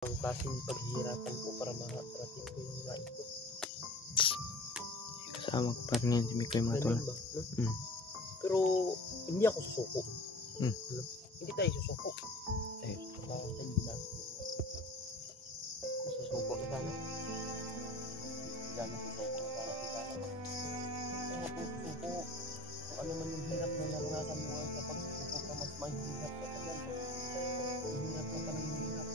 Ang klaseng paghihirapan ko para makarating ko yung nais ko. Kasama ko pa rin yan si Mikoy mga tol. Ba, no? Pero hindi ako susuko. Hindi tayo susuko. Hindi na. Kung susuko na tayo. Gano'n susuko na tayo. Kaya po susuko. Kung ano man yung hirap na naranasan mo kapag susuko ka, mas mahirap ka pa yan. Hirap ka pa ng hirap.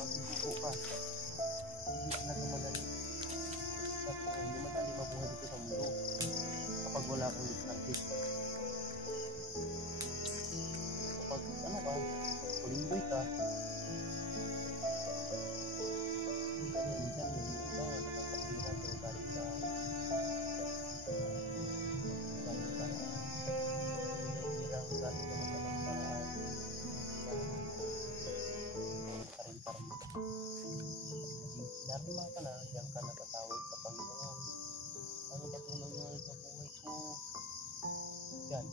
Magsusuko ka. Hindi talaga madali. Hindi madali mabuhay dito sa mundo kapag wala kang diskarte. Kapag ano ka, kulimboy ka, minsan yung iba nakakapira pero galing sa hirang galing ka sa paraan karin-karin mo. Narima ka na, diyan ka natatawag sa Panginoon. Ano ba itong nangyari sa buhay ko? Yan.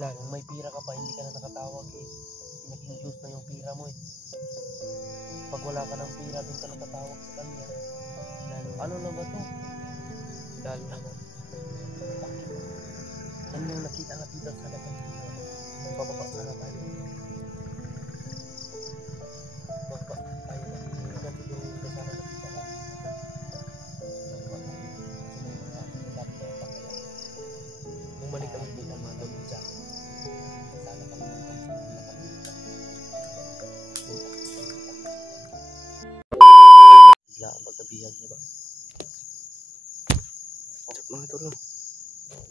Kung may pira ka pa, hindi ka na nakatawag eh. Naging Diyos na yung pira mo eh. Pag wala ka ng pira, doon ka nakatawag sa Kanya. Ano na ba ito? Dahil na mo. Yan yung nakita nga dito sa lahat. Bababa sana tayo. Bababa tayo na. Hanggang siguro yung kasama nakita ka. Bumalik kami din ang mga tawag sa akin. Sana kami ng nakalimutan. Bigla ang pagkabihag niya ba? Mga tol, no?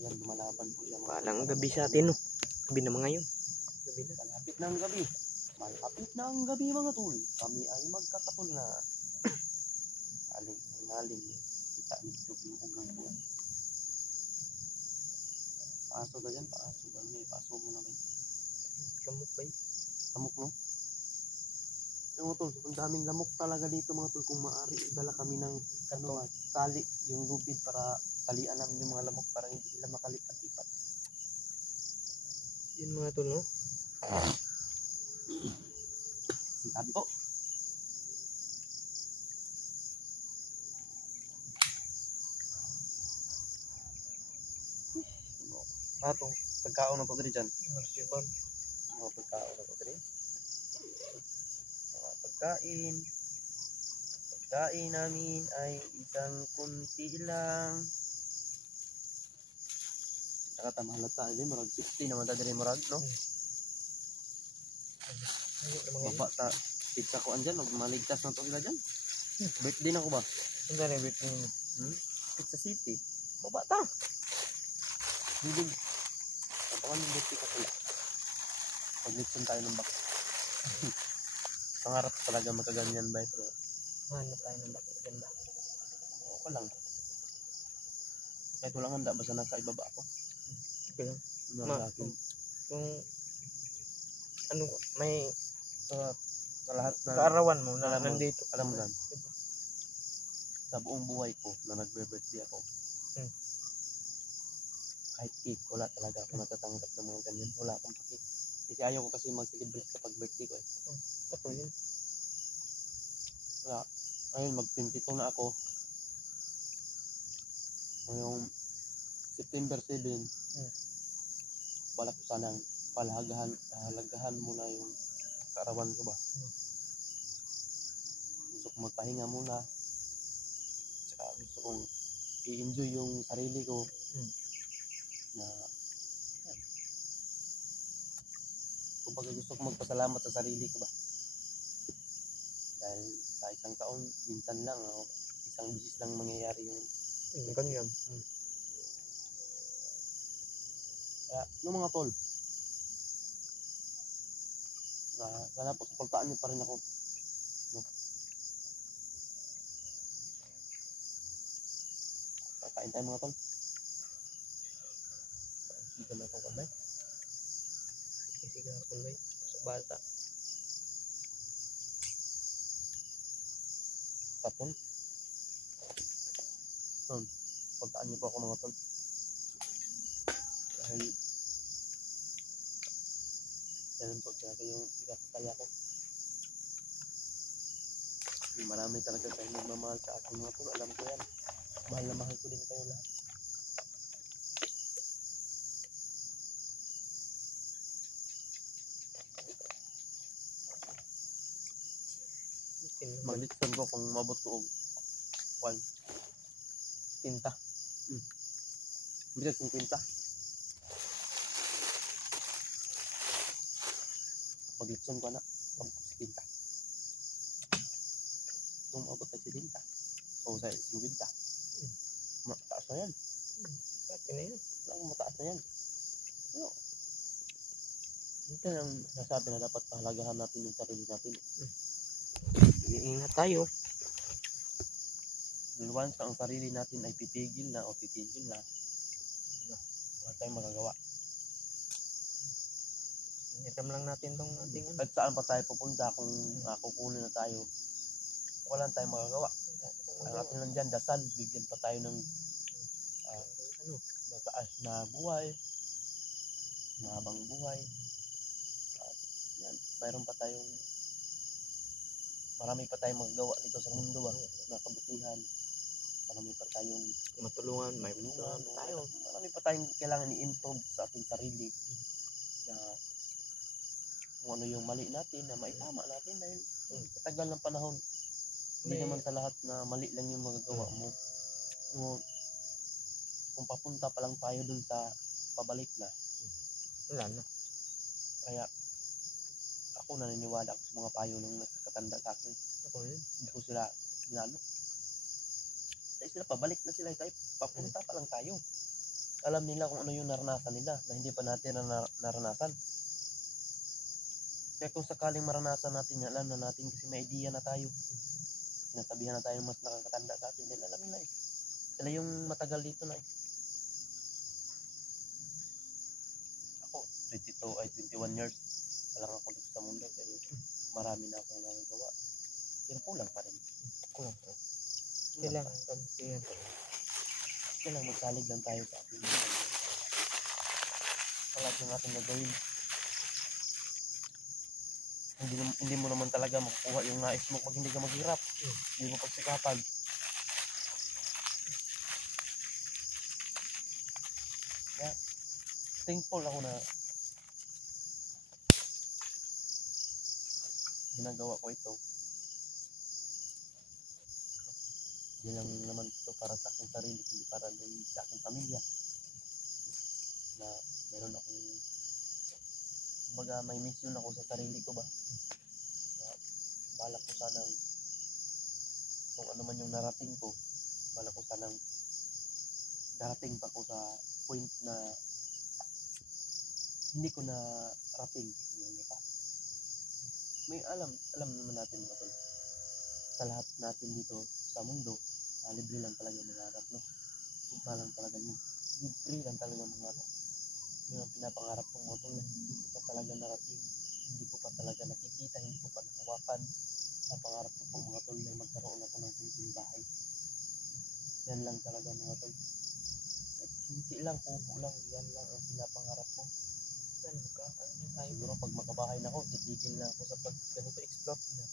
Yan, lumalaban po siya. Palang gabi sa atin, no? Gabi naman ngayon. Gabi na. Malapit na ang gabi. Malapit na ang gabi mga tol. Kami ay magkakatol na. Aling. Kita nito yung ugang buwan. Paaso ka dyan, paaso ba? May paaso mo na ba? Lamok ba? Lamok, no? Yung mga tol, ang daming lamok talaga dito mga tol. Kung maaari, dala kami ng tali, yung lubid para talian namin yung mga lamok para hindi sila makalipat-lipat. Yun mga tol, no? Sinabi ko. Itong pagkaon na ito dyan. Mga pagkaon na ito dyan. Mga pagkain namin ay isang kunti lang. Nakatamahalat tayo din. Marag 60 naman tayo din marag, no? Baba ta. Pizza ko andyan. Maligtas na ito sila dyan. Birthday na ko ba? Saan na birthday mo? Pizza City. Baba ta. Hindi. Ang birthday ka pala. Pag-lipson tayo ng bak. Pangarap talaga makaganyan ba? Pero Hanap tayo ng bakit ganda. okay lang. Kahit walang handa, basta nasa ibaba ako. Okay lang. Kung ano, may sa lahat na kaarawan mo na nandito. Alam mo lang. Diba? Sa buong buhay ko na nagbe-birthday ako. Kahit cake, wala talaga ako natatanggap ng mga ganyan. Wala akong pakit. Kasi ayaw ko kasi mag-celebrate kapag birthday ko eh. Ako yun. Wala. Ayun, mag-22 na ako. Ngayong September 7, balak ko sanang pahalagahan muna yung kaarawan ko ba. Gusto ko magpahinga muna. Tsaka gusto kong i-enjoy yung sarili ko. Na kumbaga gusto ko magpasalamat sa sarili ko ba. Dahil sa isang taon, minsan lang, isang bisis lang mangyayari yung ganyan. Kaya, yung mga tol, sana po, supportaan niyo pa rin ako. No? Kakain tayo mga tol. Hindi ka na itong kamay. Kasi ka kulay sa bata. Tapon. Supportaan niyo po ako mga tol. Dahil Ganun po talaga yung ikakasaya ko. Marami talaga tayong nagmamahal sa akin mga tol. Alam ko yan. Mahal na mahal ko din kayo lahat. Maglitson ko kung mabot ko og 1. Tinta. Bisa 50. Maglitson ko na. Mabot ko si tinta. Kung mabot na si tinta. O sa 50. Mataas na yan. Pati na yan. Lang mataas na yan. No. Ito ang nasabi na dapat pahalagahan natin yung sarili natin. Iingat tayo. Once ang sarili natin ay pipigil na o titigil na, wala tayong magagawa. Itam lang natin tong ating ano. At saan pa tayo pupunta kung kukunin na tayo, wala tayong magagawa. Ang atin lang dyan, dasal, bigyan pa tayo ng mataas na buhay, mahabang buhay. At yan, mayroon pa tayong marami pa tayong magagawa dito sa mundo na kabutihan. Marami pa tayong Matulungan, may matulungan tayo. Marami pa tayong kailangan i-improve sa ating sarili. Na kung ano yung mali natin, na maitama natin dahil sa tagal ng panahon, hindi naman sa lahat na mali lang yung magagawa mo. Kung papunta pa lang tayo dun sa pabalik na, Wala na. kaya ako naniniwala ako sa mga payo ng nakakatanda sa akin. Ako yun. Hindi ko sila lalo. Dahil sila pabalik na sila, tayo papunta pa lang tayo. Alam nila kung ano yung naranasan nila na hindi pa natin naranasan. Kaya kung sakaling maranasan natin yan, alam na natin kasi may idea na tayo. Sinasabihan na tayo mas nakakatanda sa atin. Dahil alam nila sila yung matagal dito na Ako, 21 years pa lang ako dito sa mundo. Pero marami na akong nagagawa. Pero kulang pa rin. Kulang pa. Kailangan pagsiyan. Kailangan magsalig lang tayo sa ating lahat ng ating gagawin. Hindi mo naman talaga makukuha yung nais mo pag hindi ka maghirap. Hindi mo pagsikapan. Kaya, thankful ako na ginagawa ko ito. Hindi lang naman ito para sa aking sarili, hindi para din sa aking pamilya. Na meron akong, kumbaga may mission ako sa sarili ko ba? Na balak ko sanang, kung ano man yung narating ko, balak ko sanang darating pa ko sa point na hindi ko na rating. Ano pa? May alam naman natin mga tol. Sa lahat natin dito sa mundo, libre lang talaga mangarap, no? Libre lang talaga yun. Libre lang talaga mangarap. Yung ang pinapangarap kong mga tol na hindi ko pa talaga narating, hindi ko pa talaga nakikita, hindi ko pa nahawakan. Ang pangarap ko po mga tol na magkaroon ako ng kunting bahay. Yan lang talaga mga tol. Hindi lang, pupo lang, yan lang ang pinapangarap ko. Siguro pag makabahay na ako, titigil na ako sa pag ganito explore na.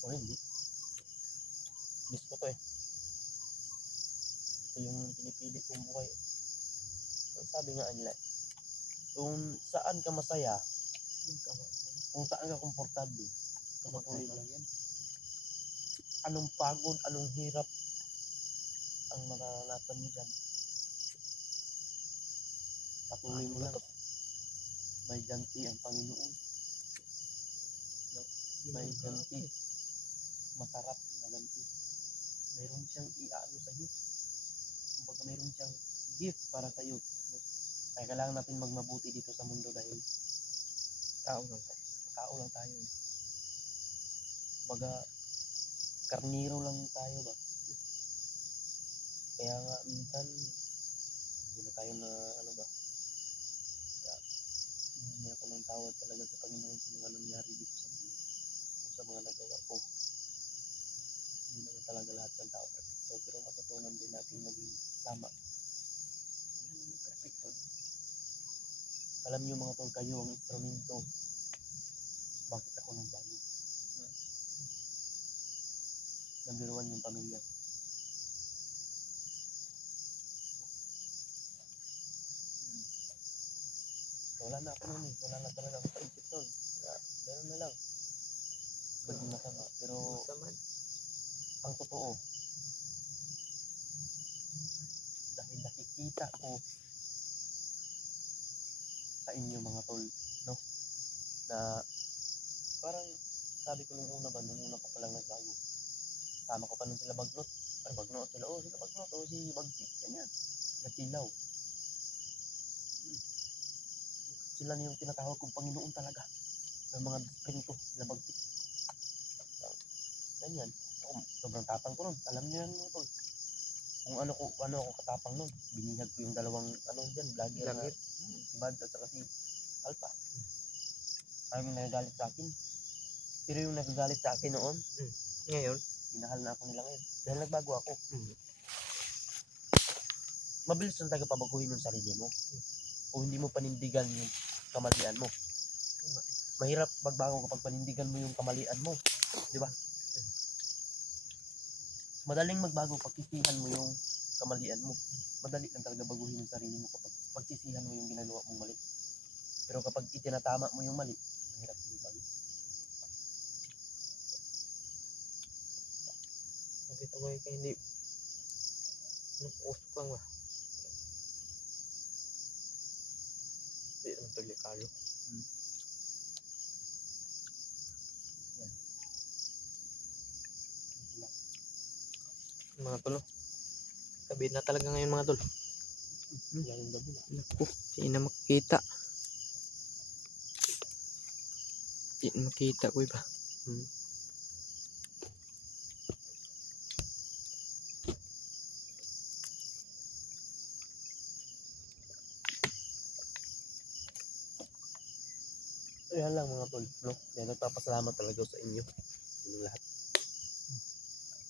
O hindi. Miss ko to eh. Ito yung pinipili kong buhay. Sabi nga nila, kung saan ka masaya, kung saan ka komportable, kapatuloy lang yan. Anong pagod, anong hirap ang mararanasan mo dyan. Patuloy mo lang. May ganti ang Panginoon. May ganti. Masarap na ganti. Mayroon siyang iaano sa iyo. Kumbaga mayroon siyang gift para sa iyo. Kaya kailangan natin magmabuti dito sa mundo dahil tao lang tayo. Tao lang tayo. Kumbaga karniro lang tayo ba. Kaya nga minsan hindi na tayo na ano ba. Kaya hindi ako ng tawad talaga sa Panginoon sa mga nangyari dito sa mundo. O sa mga nagawa ko. Hindi naman talaga lahat ng tao perfecto, pero matutunan din natin maging tama. Hindi naman perfecto. Alam niyo mga tol, kayo ang instrumento. Bakit ako nang bago? aming pamilya. Wala na ako nun eh. Wala na talaga ako paisip nun. Gano'n na lang. Hindi masama. Pero Masama. ang totoo, dahil nakikita ko sa inyo mga tol, no? Na parang sabi ko nung una pa palang nagbago. Sama ko pa nun sila Bagnot. Ay, Bagnot sila. Oh, sila Bagnot. Oh, si Bagtit. Ganyan. Nagtilaw. Sila na yung tinatawag kong Panginoon talaga. Ng mga espiritu. Sila Bagtit. Ganyan. Oh, sobrang tapang ko nun. Alam niyo yan mga tol. Kung ano ako katapang nun. Binihag ko yung dalawang dyan. Vlogger na. Si Bad at saka si Alpha. Ayaw yung nagagalit sa akin. Pero yung nagagalit sa akin noon, Ngayon? minahal na ako nila ngayon. Dahil nagbago ako. Mabilis lang tayo pabaguhin yung sarili mo. Kung hindi mo panindigan yung kamalian mo. Mahirap magbago kapag panindigan mo yung kamalian mo. Di ba? Madaling magbago pag sisihan mo yung kamalian mo. Madali lang talaga baguhin yung sarili mo kapag pagsisihan mo yung ginagawa mong mali. Pero kapag itinatama mo yung mali, mahirap yung bago. Nakita ko kayo hindi nag-usok lang ba? Hindi naman ito likalo. Mga tol, gabi na talaga ngayon mga tol. Wala yung gabi na. Naku, hindi na makikita. Hindi na makikita ko iba. Ayan lang mga tol, no? Kaya nagpapasalamat talaga sa inyo. Inyong lahat.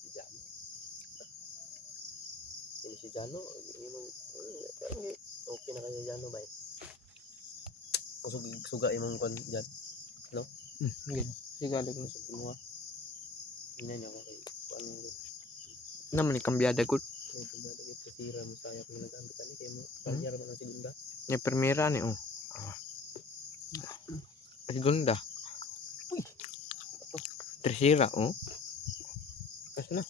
Si Jano. Sino si Jano? Okay na kayo Jano ba eh? Suga imong kon dyan. No? Okay. Sigalig mo. Sugi mo ha. Hindi niya ako kayo. Paano mo? Naman ni kambyada ko. May kumbada kayo kasira mo sayap mo nagamit ka kayo mo. Pagyara mo ng segunda. Yung primera ni oh. Segunda. Uy! Tercera oh. Kasi na.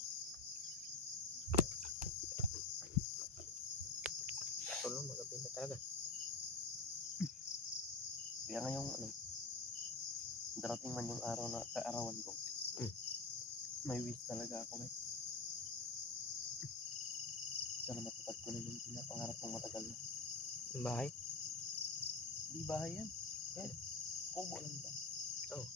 Tolo, magabi na talaga. Kaya ngayong darating man yung araw na kaarawan ko. May wish talaga ako eh. Sana matupad ko na yung pinapangarap kong matagal na. Yung bahay? Hindi bahay yan. Kaya kubo lang ba? Oo.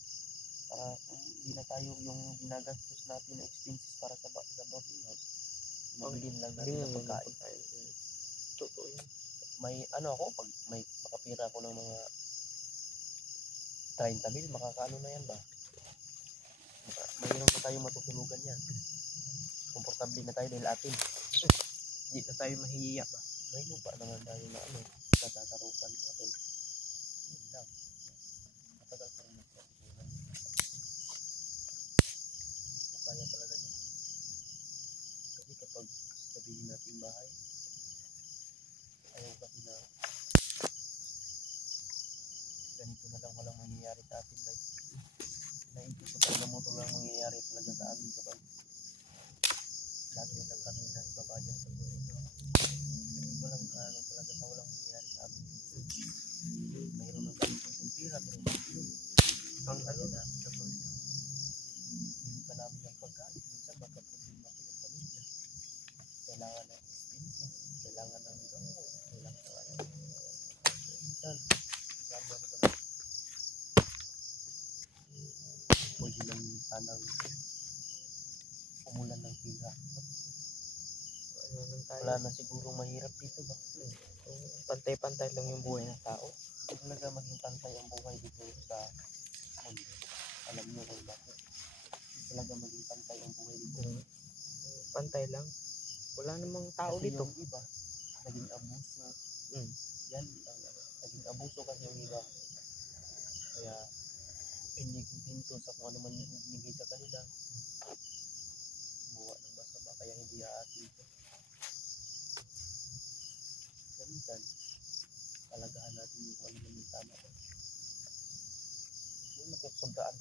Para kung hindi na tayo yung ginagastos natin na expenses para sa boarding house. Mabilin lang natin ang pagkain. Totoo yan. May ako, pag may makapira ko ng mga 30 mil, makakaano na yan ba? Mayroon na tayo matutulugan yan. Komportable na tayo dahil atin. Hindi na tayo mahihiya ba? May lupa naman tayo na natatarukan mga tol. Yun lang. Matagal pa rin magpapitunan. Hindi ko kaya talaga yung kasi kapag sabihin natin bahay, ayaw kasi na ganito na lang walang mangyayari sa atin ba? Naisip ko talaga mo ito lang mangyayari talaga sa amin kapag lagi na lang kami na ibabayan sa proseso. Walang talaga sa walang mangyayari sa amin. Mayroon ng kami kung pira pero ang na sa proseso. Hindi pa namin ang pagkain. Minsan magka-problema ko yung pamilya. Kailangan ng expenses, kailangan ng gamot, kailangan ng minsan, sabi ako pala, pwede lang sanang umulan ng pira. Wala na sigurong mahirap dito ba? Pantay-pantay lang yung buhay ng tao. Hindi talaga maging pantay ang buhay dito sa mundo. Alam niyo kung bakit. Hindi talaga maging pantay ang buhay dito. Pantay lang. Wala namang tao kasi dito. Yung iba, naging abuso. Yan ang naging abuso kasi yung iba. Kaya hindi kontento sa kung ano man yung ibigay sa kanila. gumawa ng masama kaya hindi aatin ko. Kaya minsan, talagahan natin yung ano naman yung tama. Yung nakipsobraan.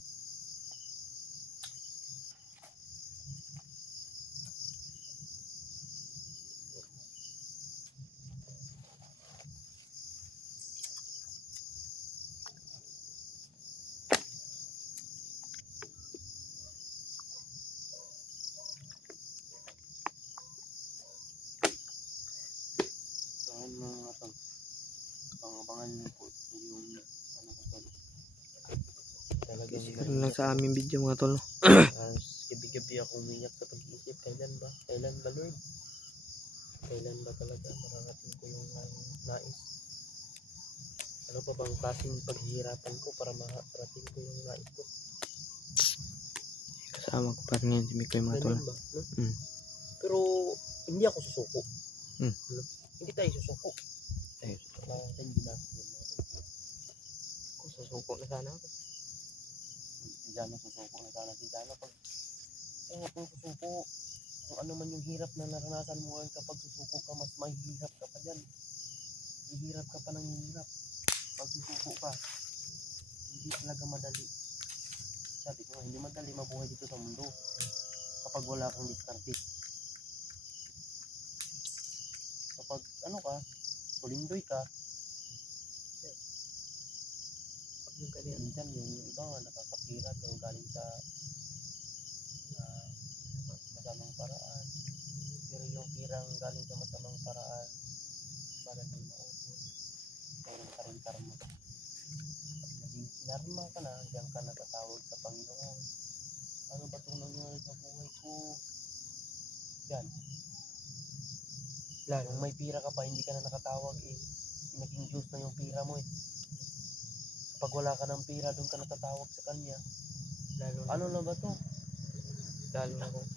Mga tol, abangan nyo po yung ano ko tol. Talagang Share lang sa aming video mga tol. gabi-gabi akong umiyak sa pag-iisip, kailan ba Lord? Kailan ba talaga mararating ko yung nais? Ano pa bang klaseng paghihirapan ko para makarating ko yung nais ko? Kasama ko pa rin yan si Mikoy mga tol. Ganun ba? No? Pero hindi ako susuko. No? Hindi tayo susuko. Ayun. Hindi natin yun. Kung susuko na sana ako. Si Jano susuko na sana si Jano pag kung susuko, kung ano man yung hirap na naranasan mo kapag susuko ka, mas mahihirap ka pa dyan. Hihirap ka pa ng hirap. Pag susuko ka, hindi talaga madali. Sabi ko nga, hindi madali mabuhay dito sa mundo kapag wala kang diskarte. Kapag ano ka, tulindoy ka, Yung ganyan. minsan yung iba nga nakakapira pero galing sa masamang paraan. Pero yung pirang galing sa masamang paraan, para nang maupon. Mayroon ka rin karma. Pag naging kinarma ka na, hanggang ka natatawag sa Panginoon. Ano ba itong nangyari sa buhay ko? Yan. Lalo Kung may pira ka pa, hindi ka na nakatawag eh. Naging Diyos na yung pira mo eh. Pag wala ka ng pira, doon ka natatawag sa Kanya. Ano na ba to? Lalo na kung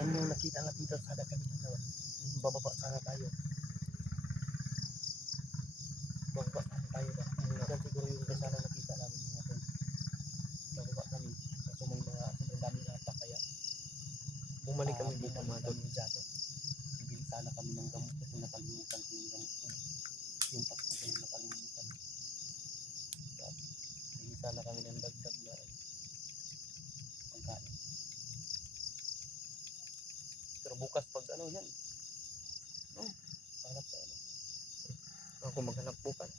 Yan yung nakita natin sa sada kanina naman. Bababa sana tayo. Bababa sana tayo ba? Yan siguro yung sana nakita namin mga tol. Bababa kami. Kaso may mga sobrang daming hatak kaya. bumalik kami dito Bumalik mga tol. kami dyan. Bibili sana kami ng gamot kasi nakalimutan ko yung gamot ko. Yung paksa ko yung nakalimutan. Bibili sana kami ng dagdag na pagkain. Pero bukas pag ano yan. Hanap tayo. Ako maghanap bukas.